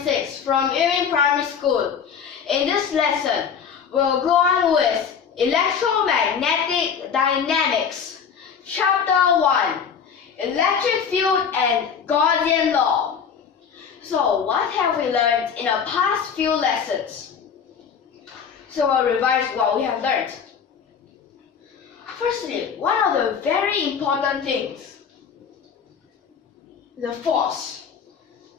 26 from YUMIN Primary School. In this lesson, we'll go on with Electromagnetic Dynamics, Chapter 1, Electric Field and Gaussian Law. So what have we learned in the past few lessons? So we'll revise what we have learned. Firstly, one of the very important things, the force.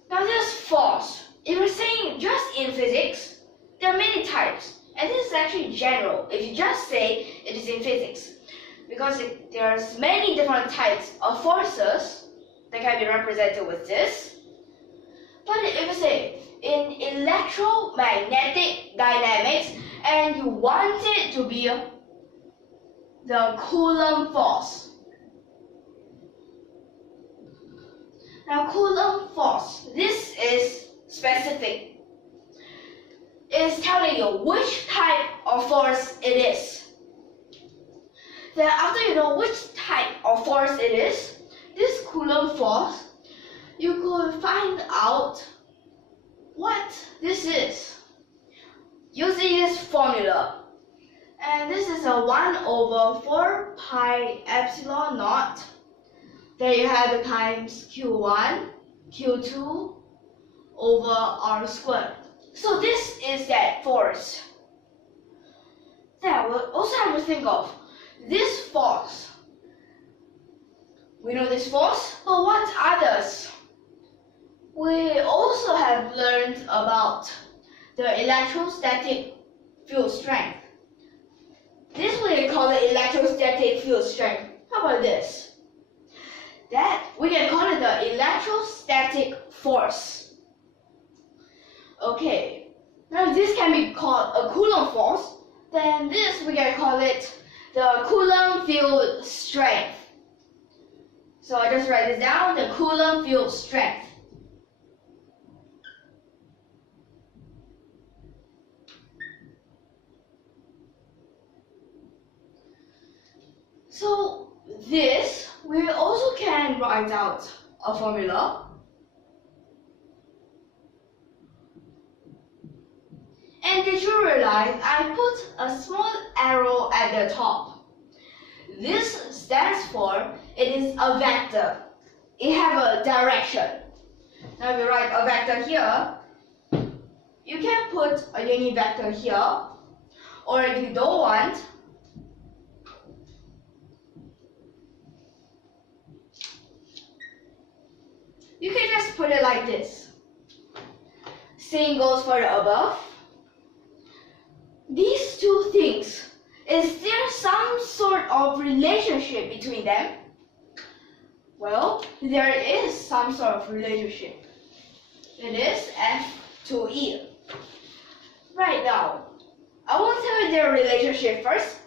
Now this force, if you're saying just in physics, there are many types, and this is actually general if you just say it is in physics, because there's many different types of forces that can be represented with this. But if you say in electromagnetic dynamics and you want it to be the Coulomb force. Now Coulomb force, this is specific. It's telling you which type of force it is. Then after you know which type of force it is, this Coulomb force, you could find out what this is using this formula. And this is a 1 over 4 pi epsilon naught. There you have the times Q1, Q2 over R squared. So this is that force. Then we'll also have to think of this force. We know this force, but what others? We also have learned about the electrostatic field strength. This we call it electrostatic field strength. How about this? That we can call it the electrostatic force. Okay, now this can be called a Coulomb force. Then this we can call it the Coulomb field strength. So I just write this down, the Coulomb field strength. So this, we also can write out a formula. And did you realize I put a small arrow at the top? This stands for, it is a vector. It has a direction. Now if you write a vector here, you can put a unit vector here, or if you don't want, you can just put it like this. Same goes for the above. These two things, is there some sort of relationship between them? Well, there is some sort of relationship. It is F to E. Right now, I won't tell you their relationship first.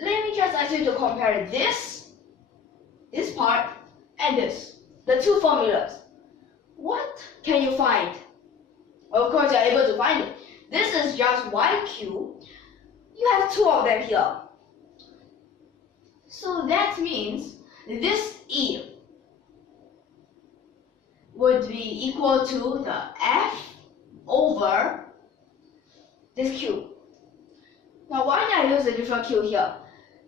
Let me just ask you to compare this part, and this, the two formulas. What can you find? Well, of course, you're able to find it. This is just 1Q. You have two of them here. So that means this E would be equal to the F over this Q. Now, why not use a different Q here?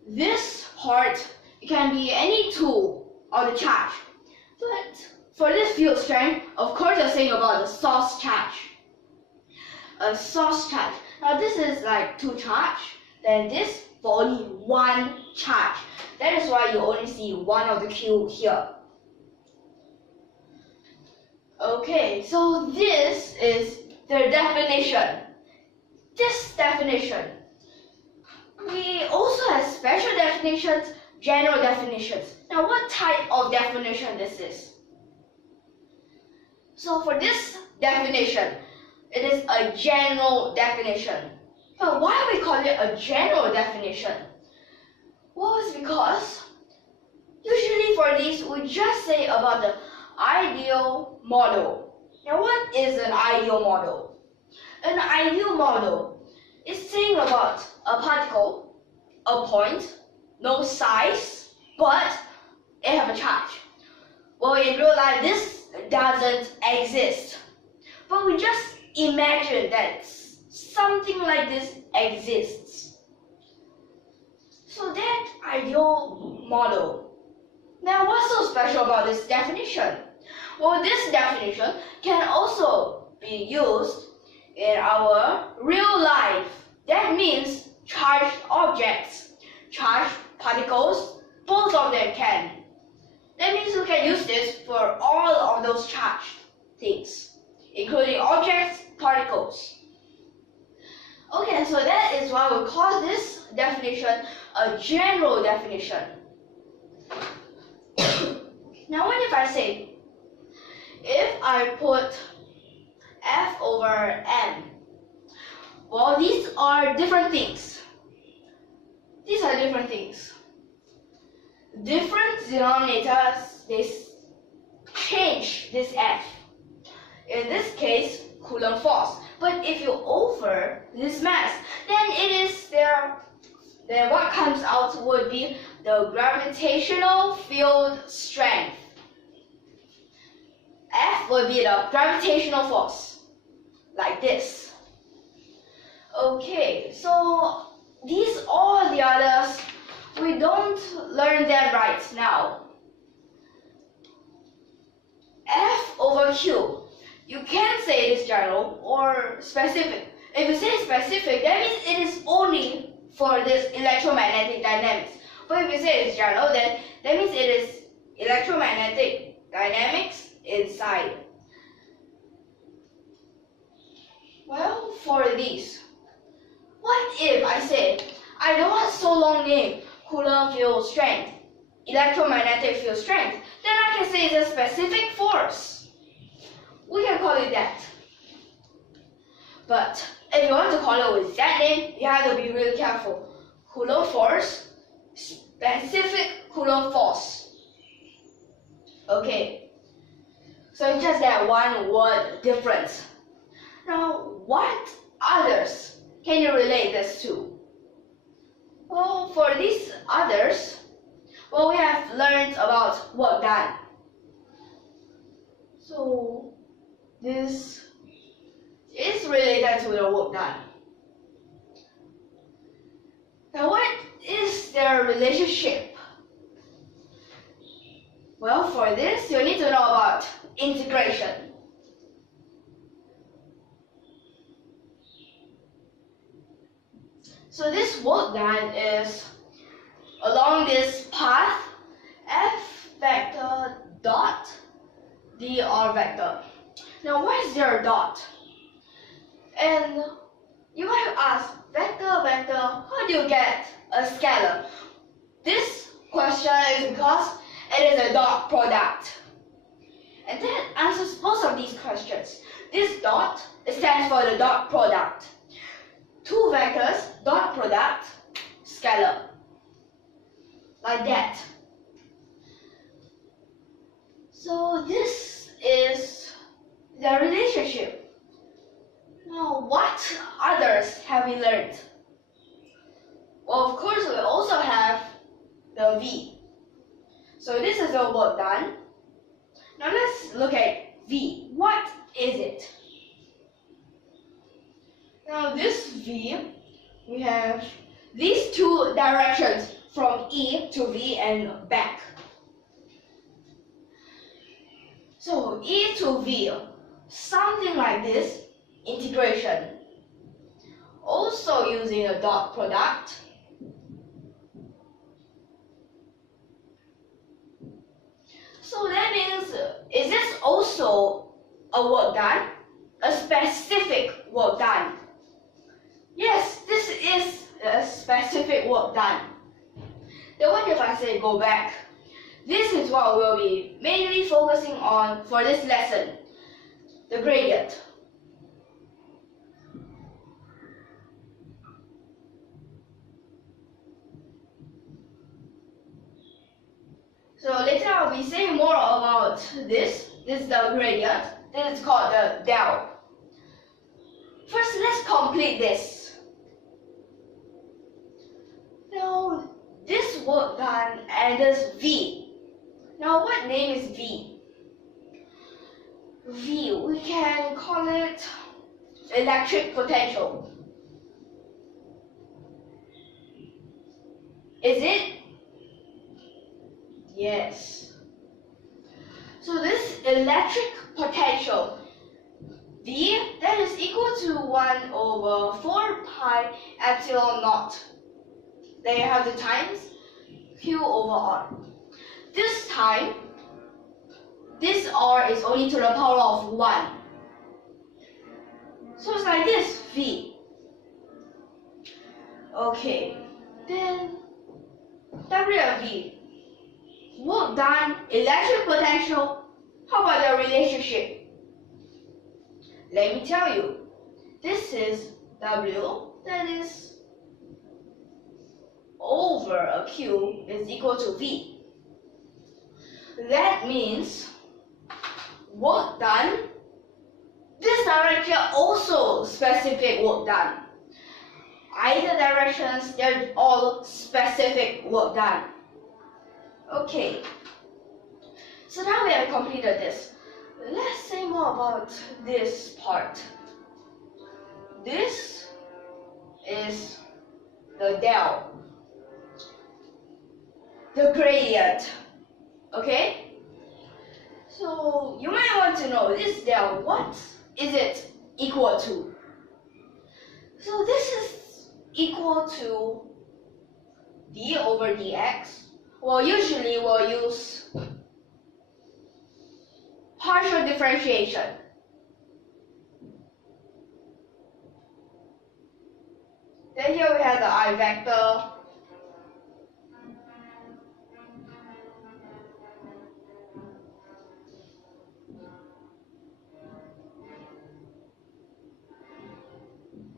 This part, it can be any two of the charge. But for this field strength, of course you're saying about the source charge. A source charge. Now this is like two charge, then this for only one charge. That is why you only see one of the Q here. Okay, so this is the definition. This definition. We also have special definitions, general definitions. Now what type of definition this is? So for this definition, it is a general definition. Now why we call it a general definition? Well, it's because usually for these we just say about the ideal model. Now what is an ideal model? An ideal model is saying about a particle, a point, no size, but it have a charge. Well, in real life this doesn't exist. but we just imagine that something like this exists. So that ideal model. Now, what's so special about this definition? Well, this definition can also be used in our real life. That means charged objects, charged particles, both of them can. That means we can use this for all of those charged things, including objects, particles. Okay, so that is why we call this definition a general definition. Now, what if I say, if I put F over M, well, these are different things. These are different things. Different denominators, they change this F. In this case, Coulomb force. But if you over this mass, then it is there. Then what comes out would be the gravitational field strength. F would be the gravitational force, like this. Okay, so these all the others, we don't learn them right now. F over Q. You can say it is general or specific. If you say specific, that means it is only for this electromagnetic dynamics. But if you say it is general, then that means it is electromagnetic dynamics inside. Well, for these, what if I say, I don't want so long name, Coulomb field strength, electromagnetic field strength, then I can say it's a specific force. We can call it that. But if you want to call it with that name, you have to be really careful. Coulomb force, specific Coulomb force. Okay, so it's just that one word difference. Now, what others can you relate this to? Well, for these others, well, we have learned about work done. So this is related to the work done. Now, what is their relationship? Well, for this, you need to know about integration. So this work done is along this path, F vector dot dr vector. Now, what is their dot? And you might ask, vector, vector, how do you get a scalar? This question is because it is a dot product. And that answers both of these questions. This dot stands for the dot product. Two vectors, dot product, scalar. Like that. So this is the relationship. Now, what others have we learned? Well, of course, we also have the V. So this is the work done. Now let's look at V. What is it? Now this V, we have these two directions from E to V and back. So E to V, something like this, integration. Also using a dot product. So that means, is this also a work done? A specific work done? Yes, this is a specific work done. Then what if I say go back? This is what we'll be mainly focusing on for this lesson, the gradient. So later I'll be saying more about this. This is the gradient. This is called the del. First, let's complete this. Now, this work done and this V. Now, what name is V? V, we can call it electric potential. Is it? Yes. So this electric potential, V, that is equal to 1 over 4 pi epsilon naught. There you have the times Q over R. This time, this R is only to the power of 1. So it's like this, V. Okay, then W and V. Work done, electric potential. How about the relationship? Let me tell you. This is W, that is over a Q is equal to V. That means work done. This direction also specific work done. Either directions, they're all specific work done. Okay, so now we have completed this. Let's say more about this part. This is the del, the gradient. Okay? So you might want to know this del, what is it equal to? So this is equal to d over dx. Well, usually we'll use partial differentiation. Then here we have the I vector.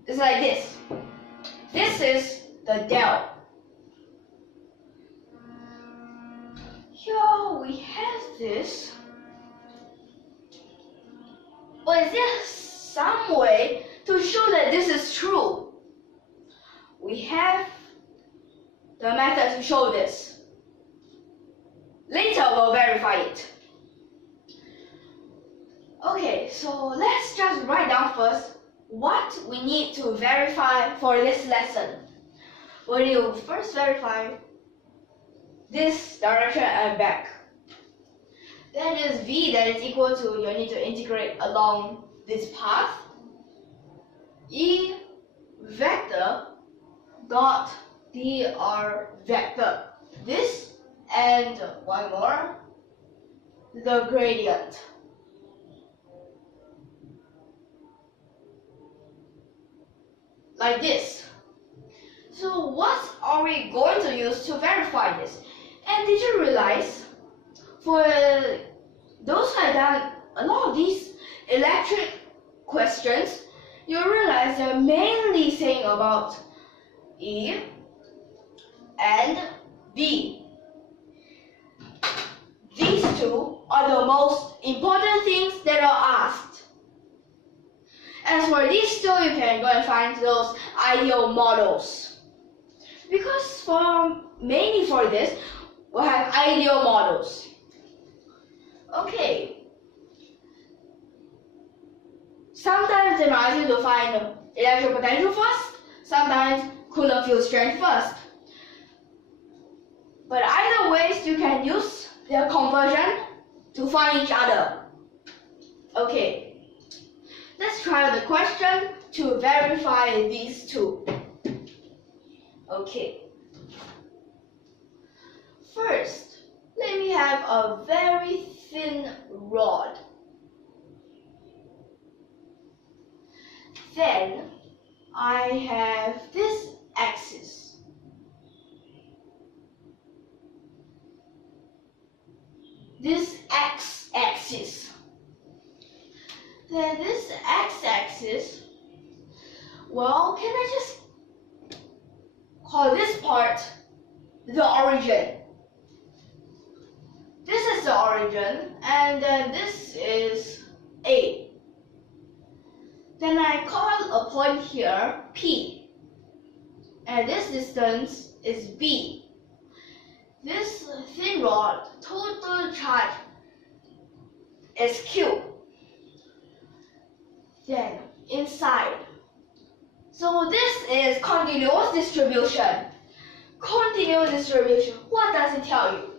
It's like this. This is the del. Here we have this. But is there some way to show that this is true? We have the method to show this. Later we'll verify it. Okay, so let's just write down first what we need to verify for this lesson. We need to first verify this direction and back. That is V, that is equal to, you need to integrate along this path, E vector dot dr vector. This and one more, the gradient. Like this. So what are we going to use to verify this? And did you realize, for those who have done a lot of these electric questions, you realize they're mainly saying about E and V. These two are the most important things that are asked. As for these two, you can go and find those ideal models. Because mainly for this, we'll have ideal models. Okay. Sometimes they might ask you to find electric potential first, sometimes Coulomb field strength first. But either ways, you can use their conversion to find each other. Okay, let's try the question to verify these two. Okay. First, let me have a very thin rod. Then I have this axis. This x-axis. Then this x-axis, well, can I just call this part the origin? This is the origin, and then this is A. Then I call a point here P, and this distance is B. This thin rod total charge is Q. Then inside. So this is continuous distribution. Continuous distribution, what does it tell you?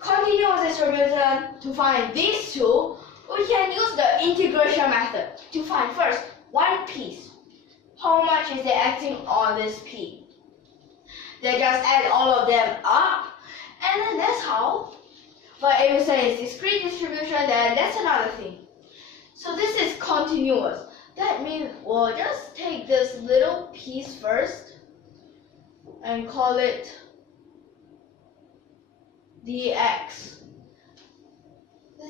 Continuous distribution, to find these two, we can use the integration method to find first one piece. How much is it acting on this P? Then just add all of them up, and then that's how. But if you say it's discrete distribution, then that's another thing. So this is continuous. That means we'll just take this little piece first and call it dx.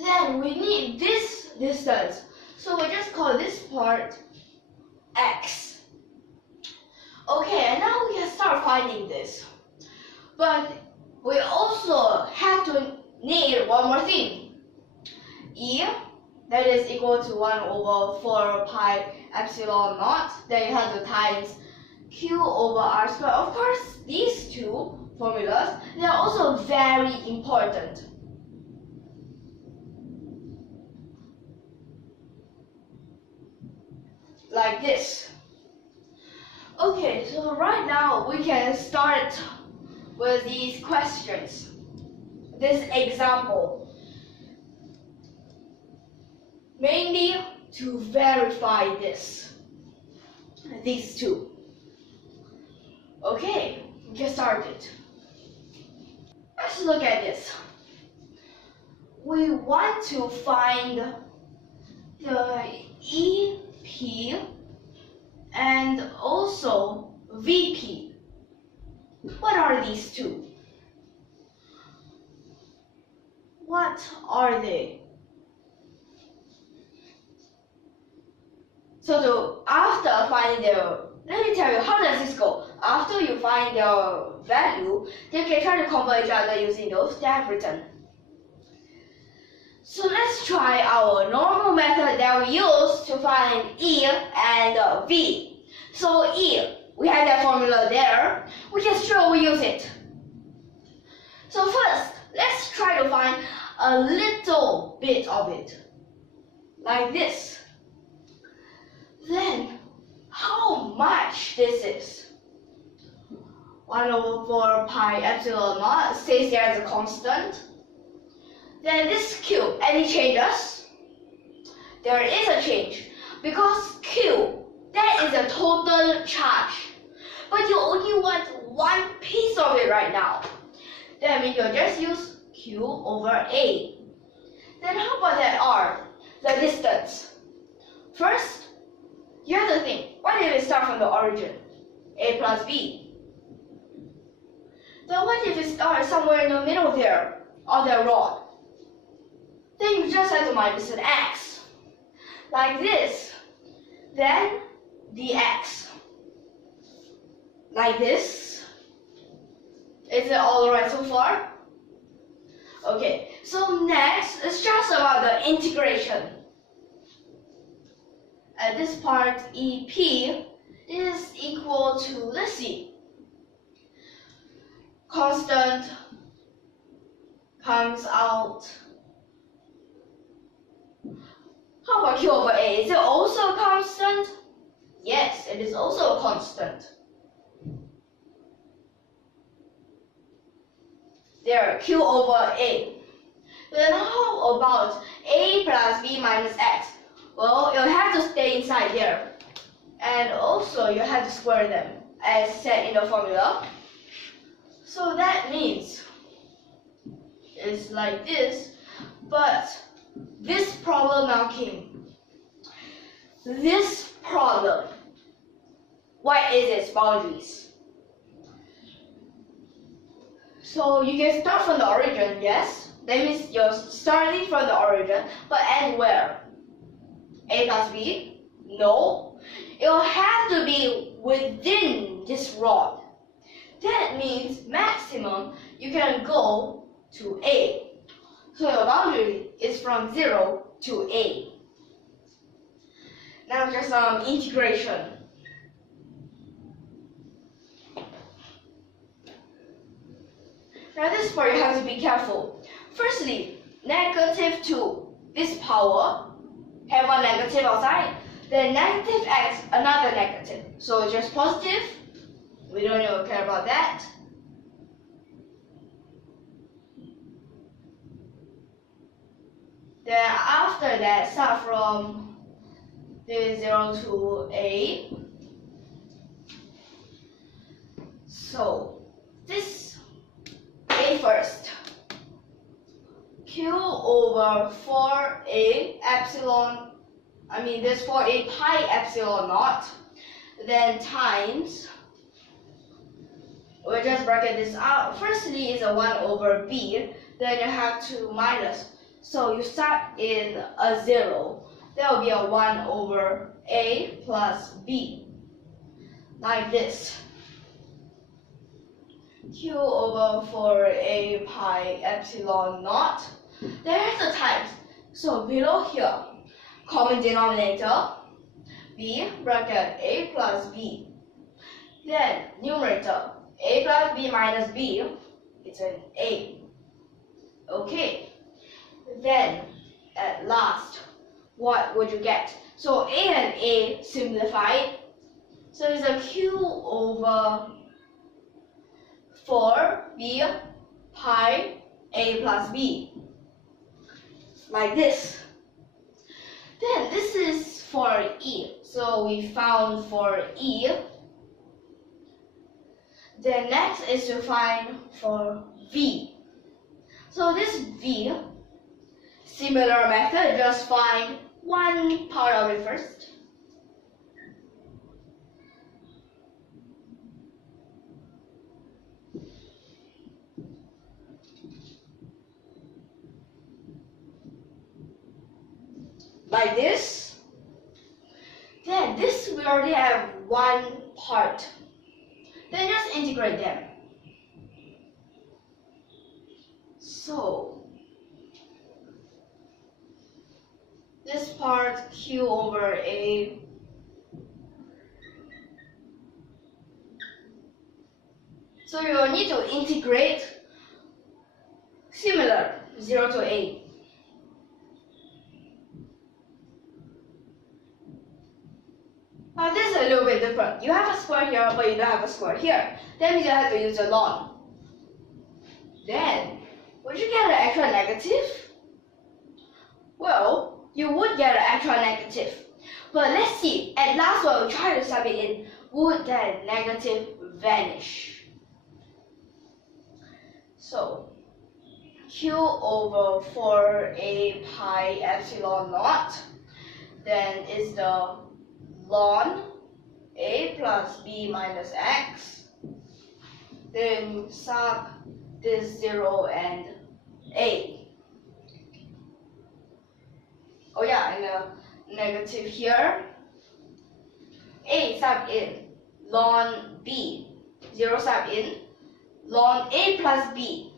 Then we need this distance, so we just call this part x. Okay, and now we can start finding this. But we also have to need one more thing. E, that is equal to 1 over 4 pi epsilon naught. Then you have to times q over r squared. Of course, these two formulas, they are also very important. Like this. Okay, so right now we can start with these questions. This example. Mainly to verify these two. Okay, get started. Let's look at this. We want to find the EP and also VP. What are these two? What are they? So after finding their, let me tell you, how does this go? After you find their value, they can try to convert each other using those they have written. So let's try our normal method that we use to find E and V. So E, we have that formula there. We can still use it. So first, let's try to find a little bit of it, like this. Then, how much this is? 1 over 4 pi epsilon naught stays there as a constant. Then this Q, any changes? There is a change, because Q, that is a total charge. But you only want one piece of it right now. That means you'll just use Q over A. Then how about that R, the distance? First, you have to think, what if we start from the origin? A plus B. Then what if we start somewhere in the middle there, on the rod? Then you just have to minus an x. Like this. Then dx. Like this. Is it all right so far? Okay, so next, it's just about the integration. At this part, EP is equal to, let's see, constant comes out. How about Q over A? Is it also a constant? Yes, it is also a constant. There, Q over A. Then how about A plus B minus X? Well, you'll have to stay inside there. And also, you have to square them, as said in the formula. So that means it's like this, but this problem now came. This problem, what is its boundaries? So you can start from the origin, yes. That means you're starting from the origin, but end where? A plus B? No. It will have to be within this rod. That means maximum you can go to A. So your boundary is from 0 to A. Now just some integration. Now this part you have to be careful. Firstly, -2, this power, have one negative outside. Then negative x, another negative. So just positive. We don't even care about that. Then after that, start from this 0 to a. So this a first. Q over 4a epsilon, this 4a pi epsilon naught, then times, we'll just bracket this out. Firstly is a 1 over b, then you have to minus. So you start in a 0. There will be a 1 over a plus b, like this. Q over 4a pi epsilon naught. There's the times. So below here, common denominator, b bracket a plus b. Then numerator, a plus b minus b, it's an a. Okay. Then at last, what would you get? So a and a simplified. So it's a q over 4b pi a plus b, like this. Then this is for e, so we found for e. Then next is to find for v. So this v, similar method, just find one part of it first. Like this. Then this we already have one part. Then just integrate them. So this part q over a so you will need to integrate similar 0 to a. Now this is a little bit different. You have a square here, but you don't have a square here. That means you have to use a ln. Then, would you get an extra negative? Well, you would get an extra negative. But let's see, at last we'll try to sub it in. Would that negative vanish? So, q over 4a pi epsilon naught, then is the ln a plus b minus x, then sub this 0 and a. Oh yeah, and a negative here. A sub in ln b, 0 sub in ln a plus b.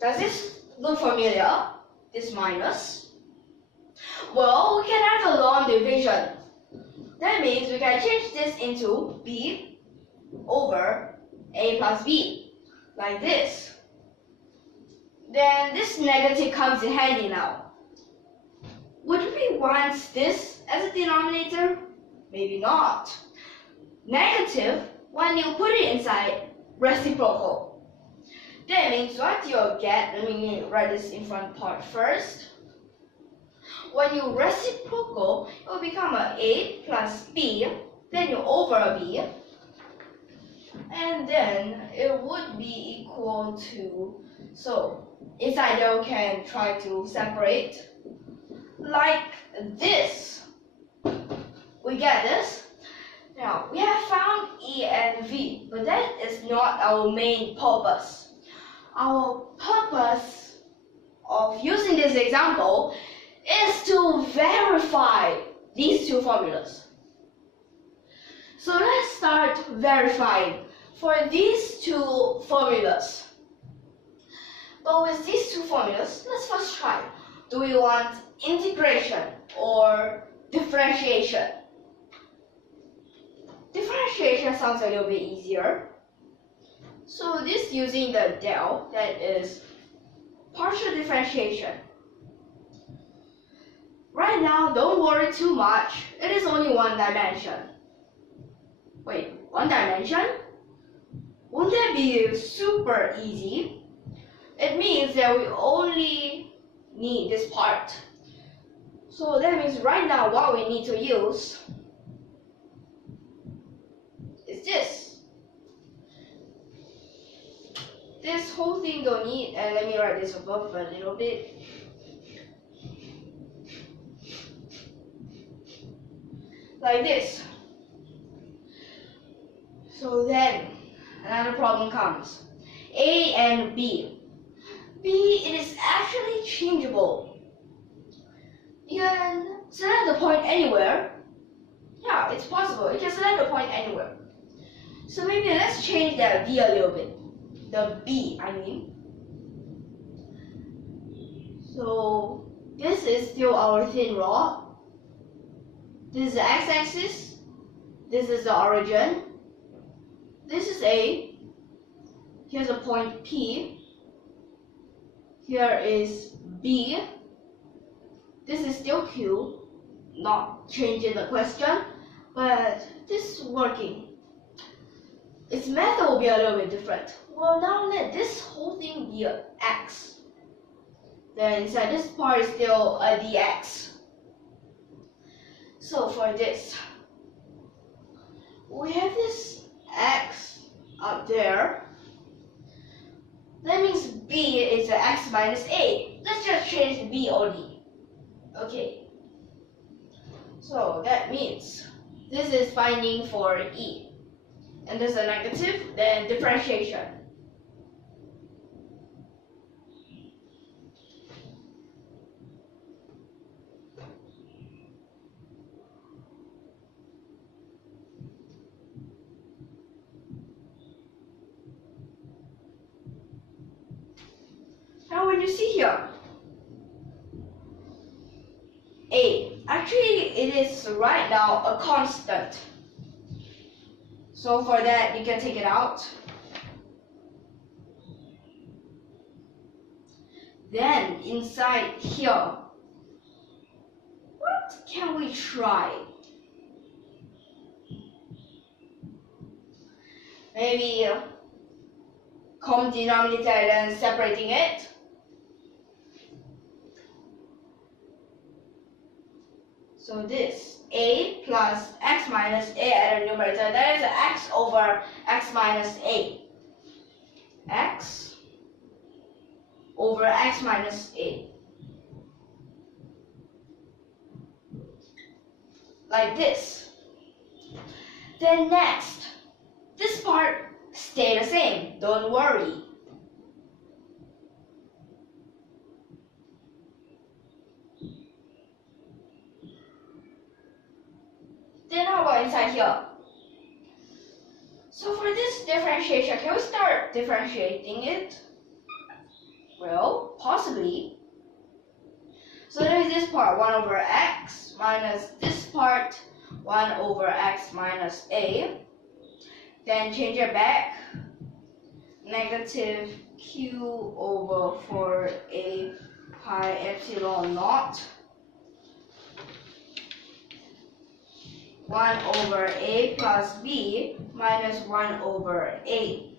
Does this look familiar? This minus? Well, we can have a ln division. That means we can change this into b over a plus b, like this. Then this negative comes in handy now. Would we want this as a denominator? Maybe not. Negative, when you put it inside, reciprocal. That means what you'll get, let me write this in front part first. When you reciprocal, it will become a plus b, then you over a b, and then it would be equal to, so inside there we can try to separate, like this. We get this. Now, we have found e and v, but that is not our main purpose. Our purpose of using this example is to verify these two formulas. So let's start verifying for these two formulas. But with these two formulas, let's first try. Do we want integration or differentiation? Differentiation sounds a little bit easier. So this using the del, that is partial differentiation. Right now, don't worry too much. It is only one dimension. Wait, one dimension? Won't that be super easy? It means that we only need this part. So that means right now what we need to use is this. This whole thing don't need, and let me write this above a little bit. Like this. So then another problem comes. A and B. B, it is actually changeable. You can select the point anywhere. Yeah, it's possible. You can select the point anywhere. So maybe let's change that B a little bit. The B, I mean. So this is still our thin rod. This is the x-axis. This is the origin. This is A. Here's a point P. Here is B. This is still Q. Not changing the question, but this is working. Its method will be a little bit different. Well, now let this whole thing be an X. Then inside this part is still a dx. So for this, we have this X up there. That means B is a X minus A. Let's just change the B only. Okay. So that means this is finding for E. And this is a negative, then differentiation. Now when you see here, A, actually it is right now a constant. So for that you can take it out. Then inside here, what can we try? Maybe common denominator and separating it. So this A plus X minus A at a numerator, that is X over X minus A. X over X minus A. Like this. Then next, this part stay the same, don't worry. Then how about inside here? So for this differentiation, can we start differentiating it? Well, possibly. So there is this part 1 over X minus this part 1 over X minus A. Then change it back. Negative Q over 4A pi epsilon naught. 1 over A plus B minus 1 over A.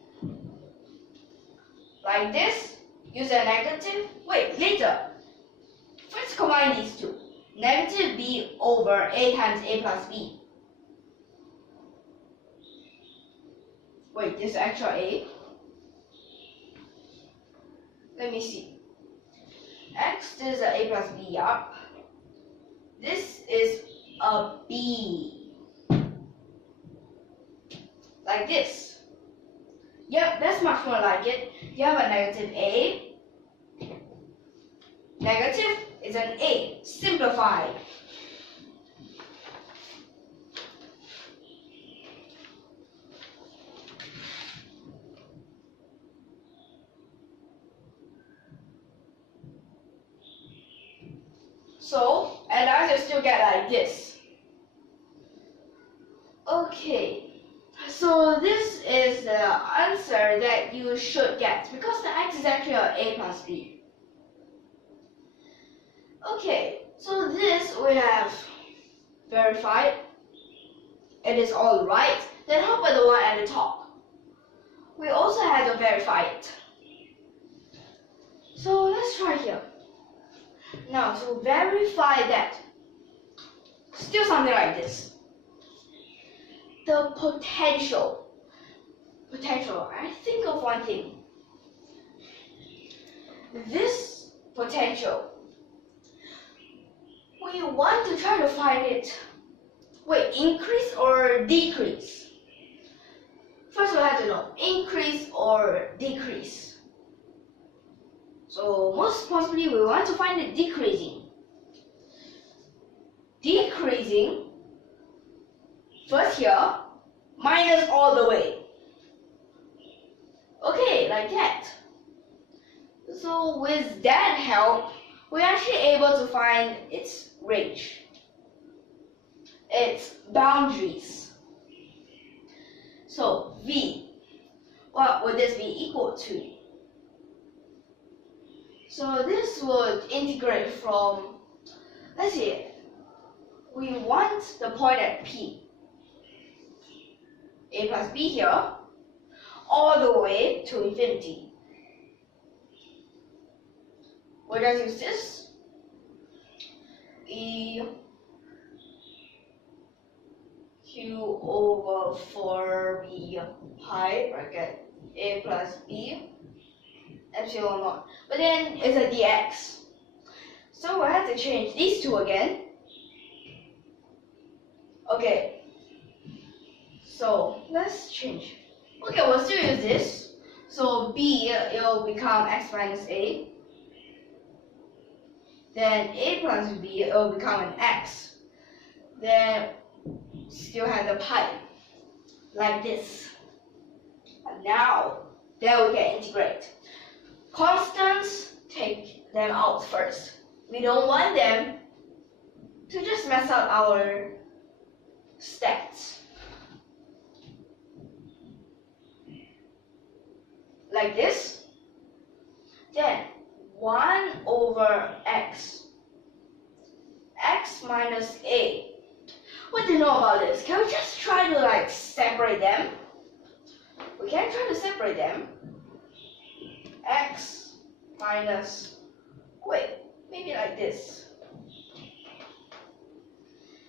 Like this, use a negative. Wait, later. First combine these two. Negative B over A times A plus B. Wait, this is actual A. Let me see. X, this is a A plus B up. This is a B. Like this. Yep, that's much more like it. You have a negative A. Negative is an A. Simplified. So, and I just still get like this. Okay. So this is the answer that you should get, because the x is actually a plus b. Okay, so this we have verified. It is all right. Then how about the one at the top? We also had to verify it. So let's try here. Now to verify that, still something like this. The potential, I think of one thing. This potential, we want to try to find it. Wait, increase or decrease? First we have to know, increase or decrease. So most possibly we want to find it decreasing. Decreasing, first here, minus all the way. Okay, like that. So with that help, we're actually able to find its range, its boundaries. So V, what would this be equal to? So this would integrate from, let's see, we want the point at P, a plus b here, all the way to infinity. We'll just use this. E q over 4b pi bracket a plus b epsilon naught. But then it's a dx. So we'll have to change these two again. Okay. So let's change. Okay, we'll still use this. So b, it will become x minus a. Then a plus b, it will become an x. Then still have the pi, like this. And now, then we can integrate. Constants, take them out first. We don't want them to just mess up our stats. Like this. Then 1 over x. X minus a. What do you know about this? Can we just try to separate them? We can try to separate them. X minus, wait, maybe like this.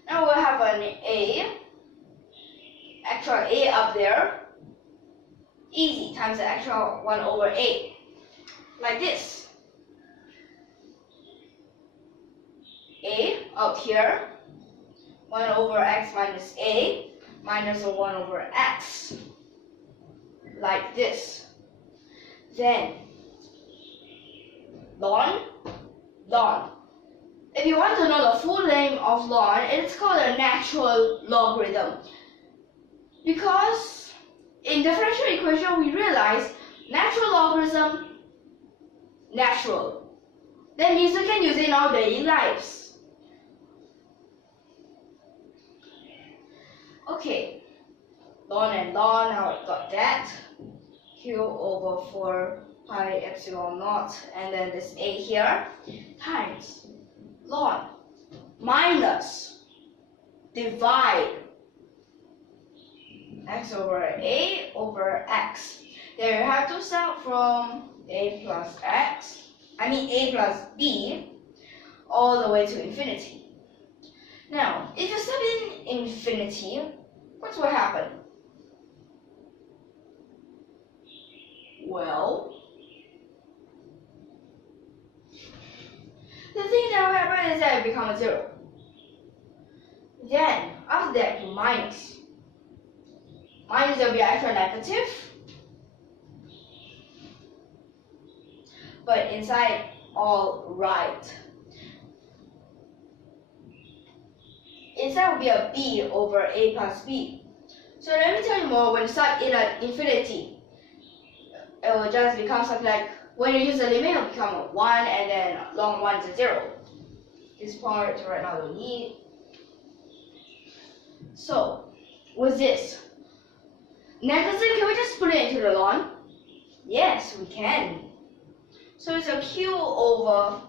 Now we'll have an a, actual a up there. Easy, times the actual 1 over a. Like this. A out here. 1 over x minus a minus a 1 over x. Like this. Then ln. If you want to know the full name of ln, it's called a natural logarithm. Because in differential equation we realize natural logarithm, natural. That means we can use it in our daily lives. Okay, ln and ln, now I got that. Q over 4 pi epsilon naught, and then this a here, times ln minus divide x over a over x. There you have to start from a plus b all the way to infinity. Now, if you start in infinity, what will happen? Well, the thing that will happen is that it becomes 0. Then, after that, you minus. Minus will be actually negative. But inside, all right. Inside will be a b over a plus b. So let me tell you more, when you start in an infinity, it will just become something like, when you use the limit, it will become a 1 and then long 1 is a 0. This part right now we need. So, with this, Negative, can we just put it into the ln? Yes, we can. So it's a q over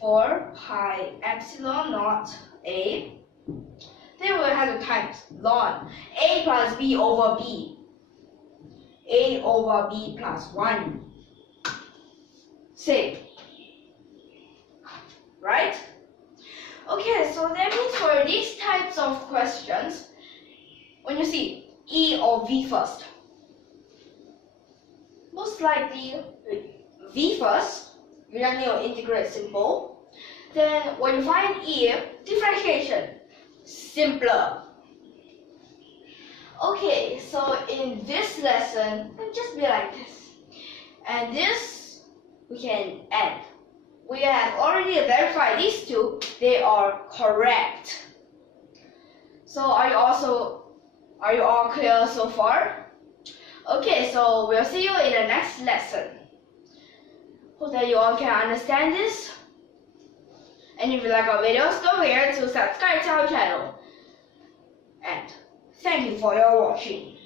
4 pi epsilon naught a. Then we have to times ln a plus b over b. A over b plus 1. Same. Right? Okay, so that means for these types of questions, when you see E or V first, most likely V first, you don't need to integrate simple. Then when you find E, differentiation, simpler. Okay, so in this lesson, it will just be like this. And this, we can add. We have already verified these two, they are correct. So are you all clear so far? Okay, so we'll see you in the next lesson. Hope that you all can understand this. And if you like our videos, don't forget to subscribe to our channel. And thank you for your watching.